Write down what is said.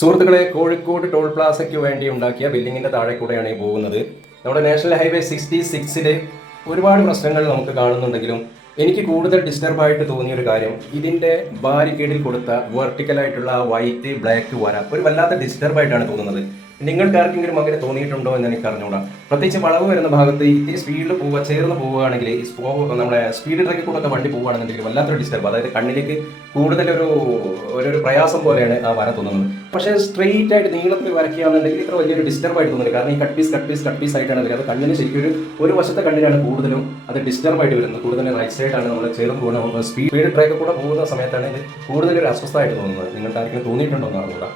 സുഹൃത്തുക്കളെ, കോഴിക്കോട് ടോൾ പ്ലാസയ്ക്ക് വേണ്ടി ഉണ്ടാക്കിയ ബിൽഡിങ്ങിന്റെ താഴെ കൂടെയാണ് ഈ പോകുന്നത്. നമ്മുടെ നാഷണൽ ഹൈവേ 66 ഒരുപാട് പ്രശ്നങ്ങൾ നമുക്ക് കാണുന്നുണ്ടെങ്കിലും എനിക്ക് കൂടുതൽ ഡിസ്റ്റർബായിട്ട് തോന്നിയ ഒരു കാര്യം, ഇതിന്റെ ബാരിക്കേഡിൽ കൊടുത്ത വെർട്ടിക്കലായിട്ടുള്ള ആ വൈറ്റ് ബ്ലാക്ക് വര ഒരു വല്ലാത്ത ഡിസ്റ്റർബായിട്ടാണ് തോന്നുന്നത്. നിങ്ങൾക്ക് ആർക്കെങ്കിലും അങ്ങനെ തോന്നിയിട്ടുണ്ടോ എന്ന് എനിക്ക് അറിഞ്ഞുകൂടാ. പ്രത്യേകിച്ച് വളവ് വരുന്ന ഭാഗത്ത് ഇത്തിരി സ്പീഡിൽ ചേർന്ന് പോവുകയാണെങ്കിൽ, നമ്മുടെ സ്പീഡ് ട്രക്കിൽ കൂടെ വണ്ടി പോവുകയാണെന്നുണ്ടെങ്കിൽ വല്ലാത്തൊരു ഡിസ്റ്റർബ്, അതായത് കണ്ണിലേക്ക് കൂടുതൽ ഒരു പ്രയാസം പോലെയാണ് ആ വര തോന്നുന്നത്. പക്ഷേ സ്ട്രെയിറ്റ് ആയിട്ട് നീളത്തിൽ വരയ്ക്കുകയാണെന്നുണ്ടെങ്കിൽ ഇത്ര വലിയൊരു ഡിസ്റ്റർബായിട്ട് തോന്നുന്നില്ല. കാരണം ഈ കട്ട് പീസ് ആയിട്ടാണ് വരുന്നത്. അത് കണ്ണിന് ശരിക്കും ഒരു വശത്തെ കണ്ണിനാണ് കൂടുതലും അത് ഡിസ്റ്റർബായിട്ട് വരുന്നത്. കൂടുതലും റൈറ്റ് സൈഡാണ് നമ്മൾ ചേർന്ന് പോകുന്ന സ്പീഡ് ട്രാക്കിൽ കൂടെ പോകുന്ന സമയത്താണ് ഇത് കൂടുതലൊരു അസ്വസ്ഥമായിട്ട് തോന്നുന്നത്. നിങ്ങൾക്ക് ആർക്കെങ്കിലും തോന്നിയിട്ടുണ്ടോ എന്ന് അറിഞ്ഞൂടാ.